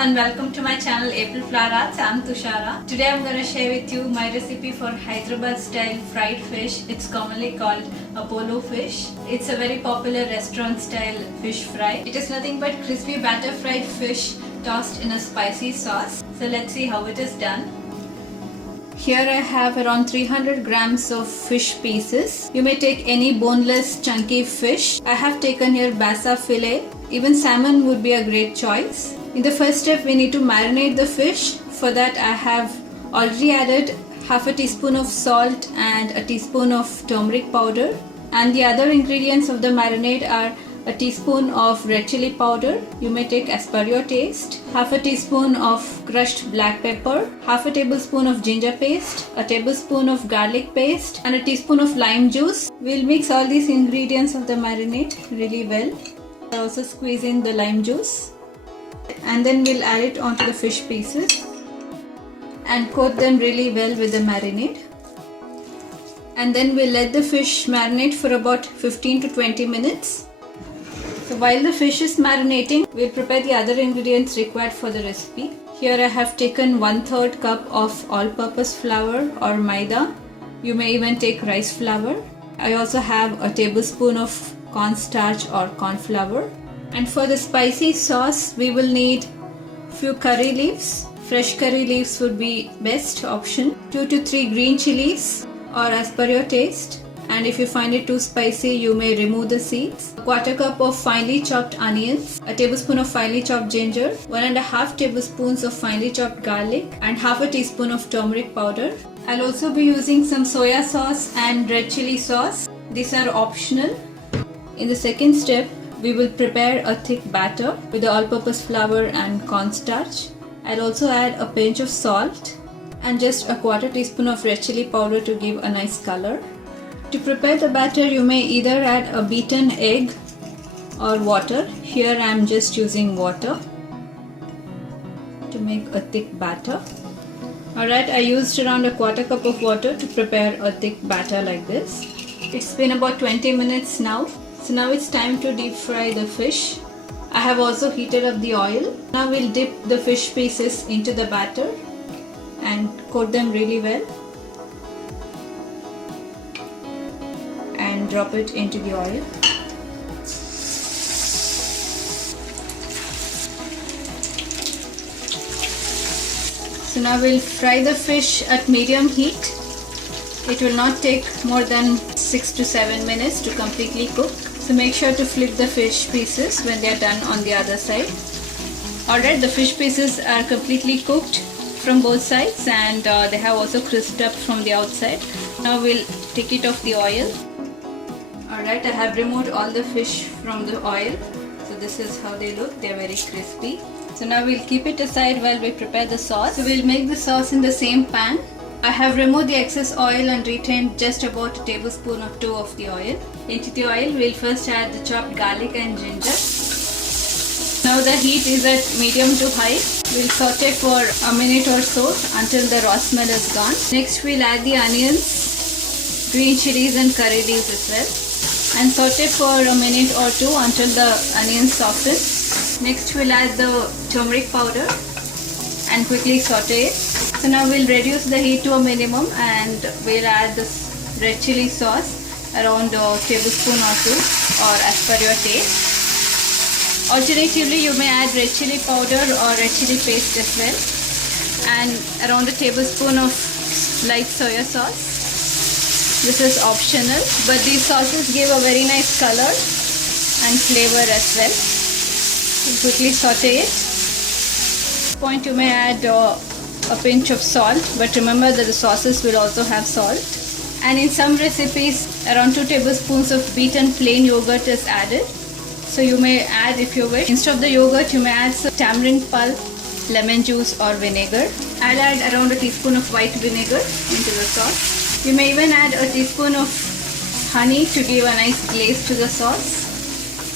and welcome to my channel April Flower Arts. I'm Tushara. Today I'm going to share with you my recipe for Hyderabad style fried fish. It's commonly called Apollo fish. It's a very popular restaurant style fish fry. It is nothing but crispy batter fried fish tossed in a spicy sauce. So let's see how it is done. Here I have around 300 grams of fish pieces. You may take any boneless chunky fish. I have taken here basa fillet. Even salmon would be a great choice. In the first step, we need to marinate the fish. For that I have already added half a teaspoon of salt and a teaspoon of turmeric powder. And the other ingredients of the marinade are a teaspoon of red chili powder, you may take as per your taste, half a teaspoon of crushed black pepper, half a tablespoon of ginger paste, a tablespoon of garlic paste and a teaspoon of lime juice. We'll mix all these ingredients of the marinade really well. I also squeeze in the lime juice and then we'll add it onto the fish pieces and coat them really well with the marinade. And then we'll let the fish marinate for about 15 to 20 minutes. So while the fish is marinating, we'll prepare the other ingredients required for the recipe. Here I have taken 1/3 cup of all-purpose flour or maida. You may even take rice flour. I also have a tablespoon of cornstarch or corn flour. And for the spicy sauce, we will need few curry leaves. Fresh curry leaves would be best option. 2 to 3 green chilies or as per your taste. And if you find it too spicy, you may remove the seeds. A 1/4 cup of finely chopped onions, a tablespoon of finely chopped ginger, 1.5 tablespoons of finely chopped garlic, and half a teaspoon of turmeric powder. I'll also be using some soya sauce and red chili sauce. These are optional. In the second step, we will prepare a thick batter with the all-purpose flour and cornstarch. I'll also add a pinch of salt and just a 1/4 teaspoon of red chili powder to give a nice color. To prepare the batter, you may either add a beaten egg or water. Here I am just using water to make a thick batter. Alright, I used around a 1/4 cup of water to prepare a thick batter like this. It's been about 20 minutes now. So now it's time to deep fry the fish. I have also heated up the oil. Now we'll dip the fish pieces into the batter and coat them really well. And drop it into the oil. So now we'll fry the fish at medium heat. It will not take more than 6 to 7 minutes to completely cook. So make sure to flip the fish pieces when they are done on the other side. Alright, the fish pieces are completely cooked from both sides and they have also crisped up from the outside. Now we'll take it off the oil. Alright, I have removed all the fish from the oil. So this is how they look. They are very crispy. So now we'll keep it aside while we prepare the sauce. So we'll make the sauce in the same pan. I have removed the excess oil and retained just about a tablespoon or 2 of the oil. Into the oil, we'll first add the chopped garlic and ginger. Now the heat is at medium to high. We'll saute for a minute or so until the raw smell is gone. Next we'll add the onions, green chilies and curry leaves as well. And saute for a minute or 2 until the onions soften. Next we'll add the turmeric powder and quickly saute it. So now we'll reduce the heat to a minimum and we'll add this red chili sauce around a tablespoon or 2 or as per your taste. Alternatively, you may add red chili powder or red chili paste as well and around a tablespoon of light soya sauce. This is optional, but these sauces give a very nice color and flavor as well. Quickly saute it. At this point you may add a pinch of salt, but remember that the sauces will also have salt. And in some recipes, around 2 tablespoons of beaten plain yogurt is added. So you may add if you wish. Instead of the yogurt, you may add some tamarind pulp, lemon juice or vinegar. I'll add around a teaspoon of white vinegar into the sauce. You may even add a teaspoon of honey to give a nice glaze to the sauce.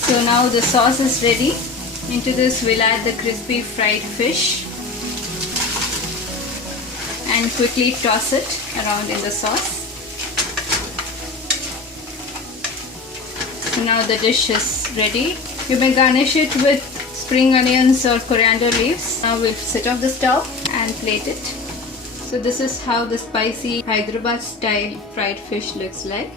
So now the sauce is ready. Into this we'll add the crispy fried fish and quickly toss it around in the sauce. So now the dish is ready. You may garnish it with spring onions or coriander leaves. Now we'll set off the stove and plate it. So this is how the spicy Hyderabad style fried fish looks like.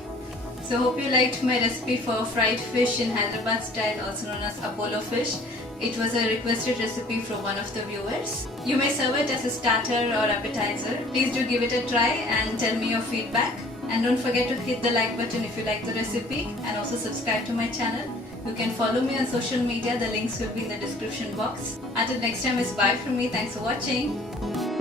So hope you liked my recipe for fried fish in Hyderabad style, also known as Apollo fish. It was a requested recipe from one of the viewers. You may serve it as a starter or appetizer. Please do give it a try and tell me your feedback. And don't forget to hit the like button if you like the recipe, and also subscribe to my channel. You can follow me on social media, the links will be in the description box. Until next time, it's bye from me. Thanks for watching.